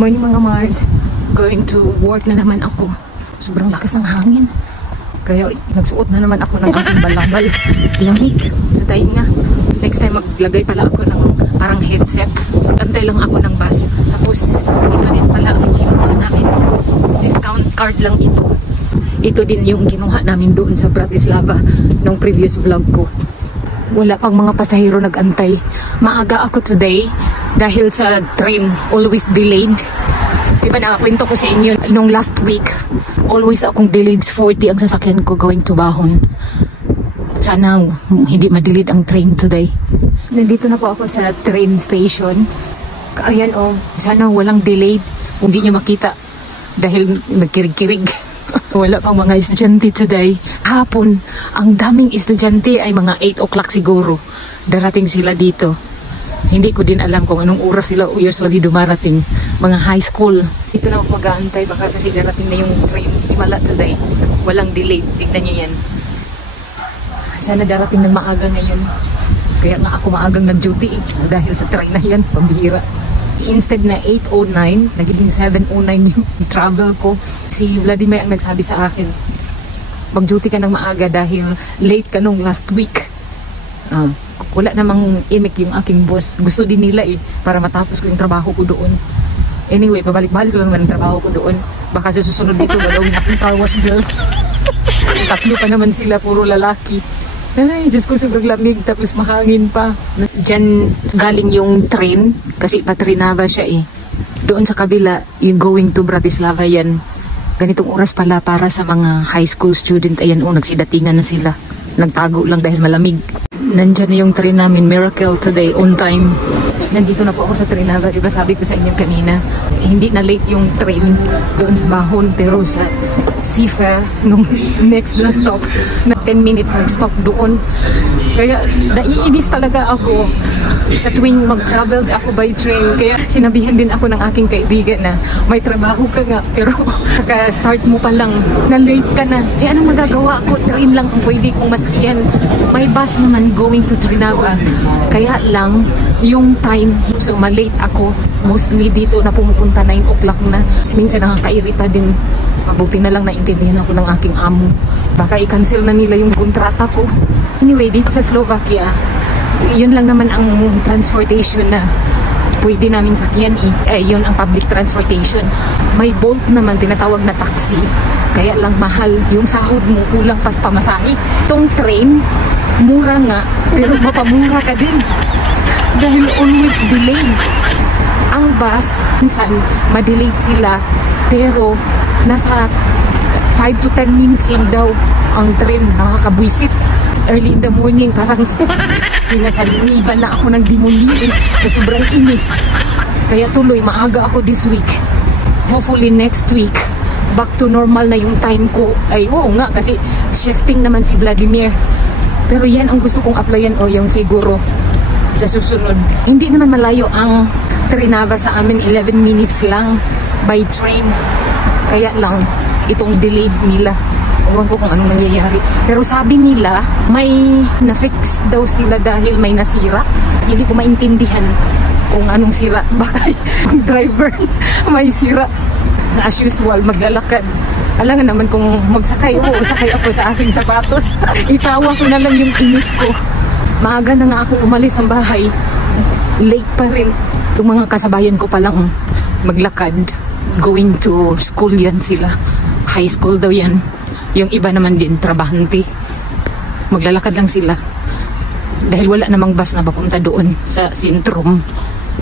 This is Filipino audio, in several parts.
Morning mga Mars, going to work na naman ako. Sobrang lakas ng hangin. Kaya nagsuot na naman ako ng aking balabal. Lamig sa tainga. Next time maglagay pala ako ng parang headset. Antay lang ako ng bus. Tapos ito din pala ang kinuha namin. Discount card lang ito. Ito din yung kinuha namin doon sa Bratislava nung previous vlog ko. Wala pang mga pasahero nag-antay. Maaga ako today dahil sa train always delayed. Diba nakakwento ko sa inyo nung last week, always akong delayed 40 ang sasakyan ko going to Bahon. Sana hindi ma-delete ang train today. Nandito na po ako sa train station. Ayan oh, sana walang delayed. Hindi nyo makita dahil nagkirig-kirig. Wala pang mga estudyante today. Hapon, ang daming estudyante ay mga 8 o'clock siguro. Darating sila dito. Hindi ko din alam kung anong oras sila usually dumarating. Mga high school. Dito na ako mag-aantay. Baka kasi darating na yung train. Himala today. Walang delay. Tignan nyo yan. Sana darating ng maaga ngayon. Kaya nga ako maagang nag-duty dahil sa train na yan. Pambihira. Instead na 8:09, nagiging 7:09 yung travel ko. Si Vladimir ang nagsabi sa akin, mag-duty ka ng maaga dahil late ka nung last week. Wala namang imik yung aking boss. Gusto din nila para matapos ko yung trabaho ko doon. Anyway, pabalik-balik lang naman ang trabaho ko doon. Baka sa susunod dito, gagawin akong car wash girl. Tatlo pa naman sila, puro lalaki. Ay, Diyos ko, sobrang lamig, tapos mahangin pa. Diyan galing yung train, kasi Patrinava siya Doon sa kabila, yung going to Bratislava yan. Ganitong oras pala para sa mga high school student. Ayan nagsidatingan na sila. Nagtago lang dahil malamig. Nandyan na yung train namin, Miracle today, on time. Nandito na po ako sa Trinava. Diba sabi ko sa inyo kanina, hindi na late yung train doon sa Bahon, pero sa Seafair, nung next na stop, na 10 minutes nag-stop doon. Kaya naiinis talaga ako sa tuwing mag-travel ako by train. Kaya sinabihan din ako ng aking kaibigan na may trabaho ka nga, pero kaka-start mo pa lang, na late ka na. Anong magagawa ko? Train lang ang pwede kong masakyan. May bus naman going to Trinava. Kaya lang, yung time, so malate ako. Mostly dito na pumupunta 9 o'clock na. Minsan nakakairita din. Mabuti na lang naintindihan ako ng aking amo. Baka i-cancel na nila yung kontrata ko. Anyway, dito sa Slovakia, yun lang naman ang transportation na pwede namin sakyan yun ang public transportation. May Bolt naman, tinatawag na taxi. Kaya lang mahal. Yung sahod mo, kulang pas pamasahe. Itong train, mura nga, pero mapamura ka din. Dahil always delayed. Ang bus, minsan, ma-delayed sila, pero nasa 5 to 10 minutes lang daw ang train. Nakakabwisit. Early in the morning, parang sinasabihan na ako ng demolyo na sobrang inis. Kaya tuloy, maaga ako this week. Hopefully next week, back to normal na yung time ko. Ay, oo nga, kasi shifting naman si Vladimir. Pero yan ang gusto kong applyan yung Figuro sa susunod. Hindi naman malayo ang Trinava sa amin, 11 minutes lang by train. Kaya lang, itong delayed nila. Ewan ko kung anong nangyayari. Pero sabi nila, may na-fix daw sila dahil may nasira. Hindi ko maintindihan kung anong sira. Baka yung driver may sira. As usual, maglalakad. Alam nga naman kung magsakay sakay ako sa aking sapatos. Itawa ko na lang yung inis ko. Maaga na nga ako umalis ang bahay. Late pa rin. Yung mga kasabayan ko palang maglakad. Going to school yan sila. High school daw yan. Yung iba naman din, trabahante. Maglalakad lang sila. Dahil wala namang bus na papunta doon sa sentrum.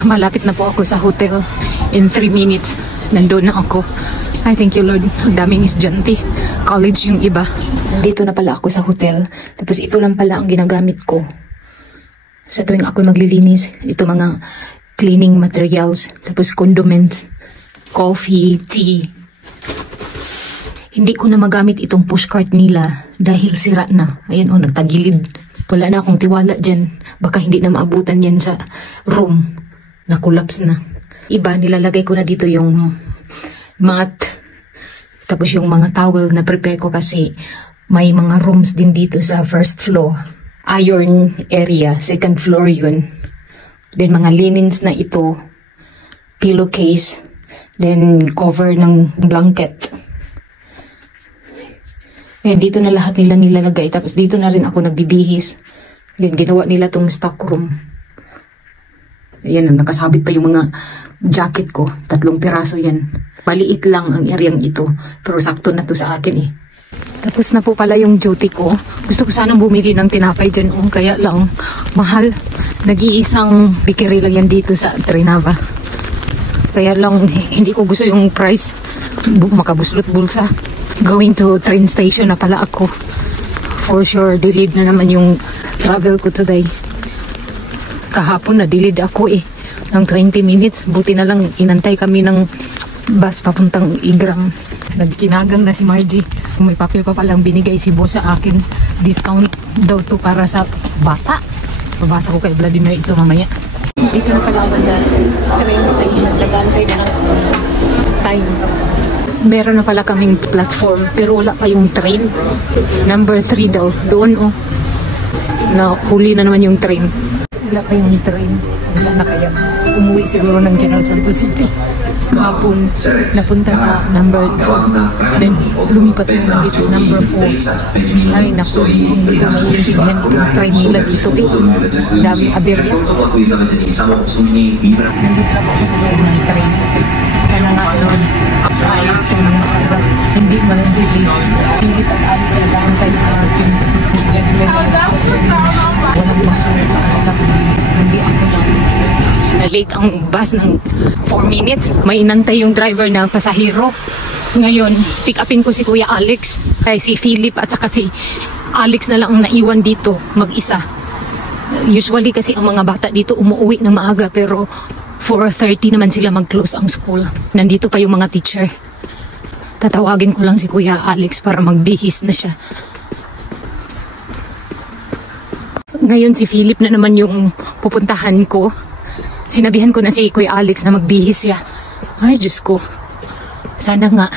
Malapit na po ako sa hotel. In 3 minutes, nandun na ako. I thank you Lord. Ang daming estudyante. College yung iba. Dito na pala ako sa hotel. Tapos ito lang pala ang ginagamit ko. Sa tuwing ako maglilinis, ito mga cleaning materials. Tapos condiments, coffee, tea. Hindi ko na magamit itong pushcart nila dahil sira na. Ayan nagtagilid. Wala na akong tiwala dyan. Baka hindi na maabutan yan sa room. Na-collapse na. Iba, nilalagay ko na dito yung mat. Tapos yung mga towel na prepare ko kasi may mga rooms din dito sa first floor. Iron area, second floor yun. Then mga linens na ito. Pillowcase. Then, cover ng blanket. Ayan, dito na lahat nila nilalagay. Tapos dito na rin ako nagbibihis. Ayan, ginawa nila tong stock room. Ayan, nakasabit pa yung mga jacket ko. 3 piraso yan. Maliit lang ang areang ito. Pero sakto na to sa akin eh. Tapos na po pala yung duty ko. Gusto ko sanang bumili ng tinapay dyan. Kaya lang, mahal. Nag-iisang bikiri lang yan dito sa Trinava. Kaya lang, hindi ko gusto yung price. Makabuslot bulsa. Going to train station na pala ako. For sure, delayed na naman yung travel ko today. Kahapon na delayed ako eh. Ng 20 minutes. Buti na lang inantay kami ng bus papuntang Igram. Nagkinagang na si Margie. May papel pa palang binigay si boss sa akin. Discount daw to para sa bata. Babasa ko kay Vladimir ito mamaya. Dito na pala ako sa train station. Nag-aantay na ng time. Meron na pala kaming platform pero wala pa yung train. Number 3 daw. Doon oh. Nahuli na naman yung train. Wala pa yung train. Sana kaya umuwi siguro ng General Santos City. Kahapon napunta sa number 2. Then lumipat naman dito sa number 4. Ay naku, hindi ko maintindihan yung train nila dito eh. Dami aberya. Nandito ako sa loob ng train. Sana nga noon ayos ko ng mga hindi malandili. Hindi pag-alis sa bantay sa akin. Walang masunod sa kanila. Hindi ako lang. Na-late ang bus ng 4 minutes. May inantay yung driver na pasahero. Ngayon, pick upin ko si Kuya Alex. Kaya si Philip at saka si Alex na lang ang naiwan dito mag-isa. Usually kasi ang mga bata dito umuwi ng maaga pero 4:30 naman sila mag-close ang school. Nandito pa yung mga teacher. Tatawagin ko lang si Kuya Alex para magbihis na siya. Ngayon si Philip na naman yung pupuntahan ko. Sinabihan ko na si Kuya Alex na magbihis siya. Ay, Diyos ko. Sana nga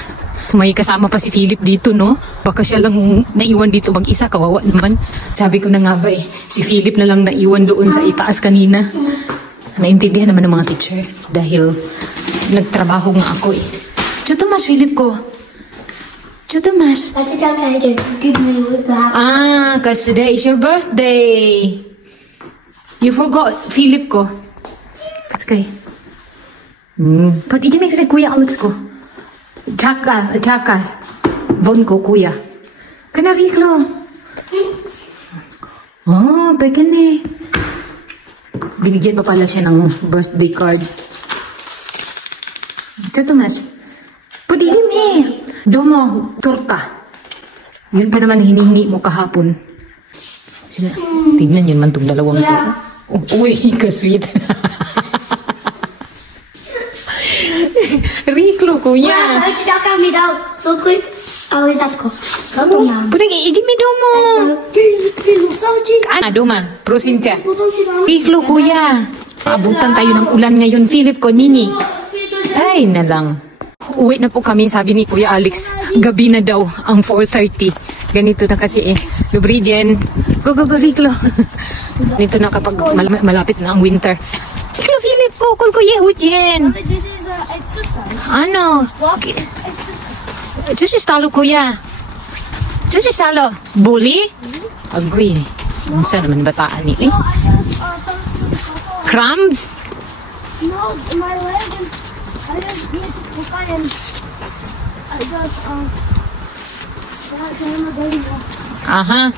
may kasama pa si Philip dito, no? Baka siya lang naiwan dito mag-isa. Kawawa naman. Sabi ko na nga ba eh, si Philip na lang naiwan doon sa itaas kanina. Naintindihan naman ng mga teacher dahil nagtrabaho nga ako eh. Tiyo Tomas, Philip ko. Tiyo Tomas. Because today is your birthday. You forgot, Philip ko. What's kay? Pag iji may kay Kuya Alex ko. Tsaka. Von ko, Kuya. Kanariklo. Oh, bagan eh. Binigyan pa pala siya ng birthday card. Tiyo Tomas. Padidim eh. Domo, torta. Yun pa naman hinihingi mo kahapon. Tignan yun man itong dalawang to. Oh, uy, ka-sweet. Riklo, Kuya. Pwede i-iji mi domo. Doma, prosincha. Riklo, Kuya. Abutan tayo ng ulan ngayon, Philip ko, Nini. Ay, na lang. Uwi na po kami, sabi ni Kuya Alex. Gabi na daw, ang 4:30. Ganito na kasi eh. Lubridian. Go, Riklo. Ganito na kapag malapit na ang winter. Riklo, Philip ko, kung Kuya Hujien. This is exercise. Ano? Walking. Diyos istalo, Kuya. Diyos istalo. Bully? Agoy. Minsan naman bataan ni eh. Crumbs? No, in my leg. I just need to find. I just Aha.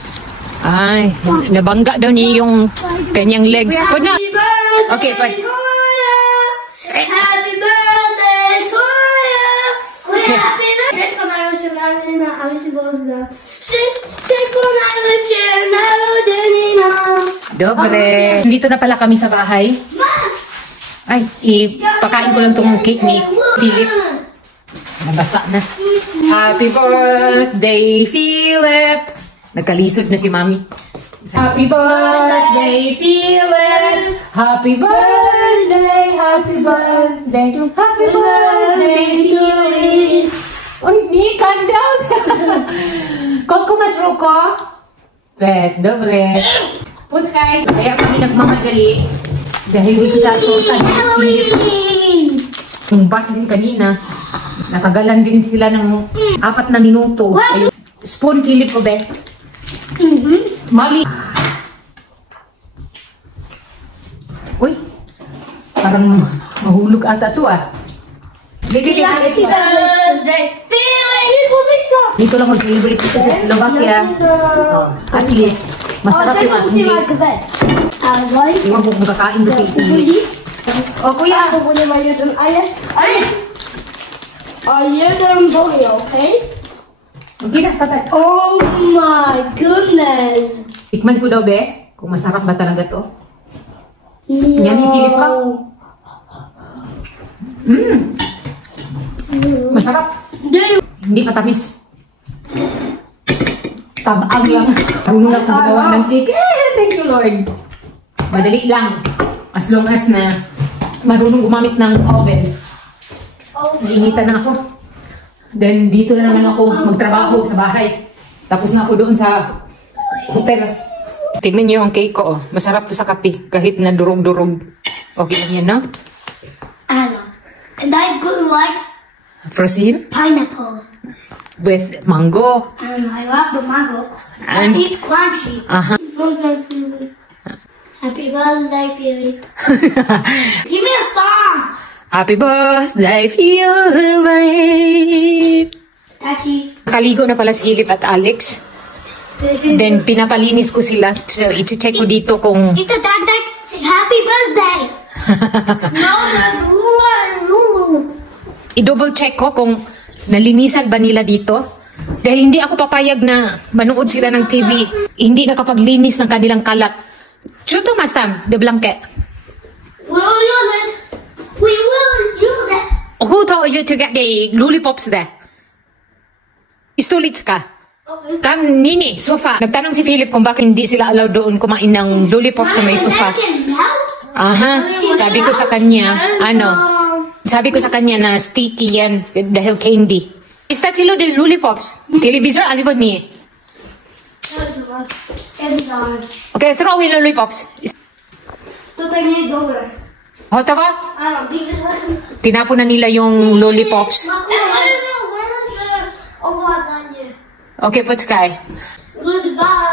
Ay, nabangga daw niya yung kanyang legs. Pwede na. Okay, pwede. Happy birthday to you. Happy birthday to Dobre. Dito na pala kami sa bahay. Ay, ipakain ko lang tong cake ni Philip. Nabasa na. Happy birthday, Philip! Nagkalisod na si Mami. Happy birthday, Philip! Happy birthday, happy birthday, happy birthday to you! Uy, may candles! Kung mas ruko? Pwede, dobre. Putskay, kaya kami nagmamadali. Dahil dito sa torta ni Philip. Yung bus din kanina, natagalan din sila ng 4 na minuto. Ayun. Spoon, Philip ko, be. Mali. Uy, parang mahulog ata to ah. Baby, Happy birthday! dito lang mag-celebrate dito sa Slovakia. Oh, at least, masarap yung ating cake. Iwan ko kung kakain ko sa ito. Oh, kuya. Are you gonna boogie, okay? Okay na, patay. Oh my goodness! Tikman ko daw, be. Kung masarap ba talaga to. Yan ni Philip ka. Masarap. Hindi matamis. Tabang lang. Marunong lang gumawa ng cake. Thank you, Lord. Madali lang. As long as na marunong gumamit ng oven. Nainitan na ako. Then, dito na naman ako magtrabaho sa bahay. Tapos na ako doon sa hotel. Tignan niyo ang cake ko. Oh. Masarap to sa kape. Kahit na durog-durog. Okay lang yan, no? And that is good like Frozen pineapple. with mango. And I love the mango. And- And it's crunchy. Happy birthday, Philip. Give me a song. Happy birthday, Philip! Statue. Kaligo na pala si Philip at Alex. This is Then, pinapalinis ko sila. So, i-check ko dito kung... Tita Dag say happy birthday. No, I-double check ko kung nalinisan ba nila dito. Dahil hindi ako papayag na manood sila ng TV. Hindi nakapaglinis ng kanilang kalat. Chuto, Mastam, de blanket. We'll use it. We will use it. Who told you to get the lollipops there? Istulit ka. Nini, sofa. Nagtanong si Philip kung bakit hindi sila allowed doon kumain ng lollipop sa may sofa. That can melt. Aha, sabi ko sa kanya, sabi ko sa kanya na sticky yan dahil candy. Istachilo de lollipops. Televisor, alibod niya. Okay, throw away lollipops. Hota ba? Tinapon na nila yung lollipops. Okay, put kay. Goodbye.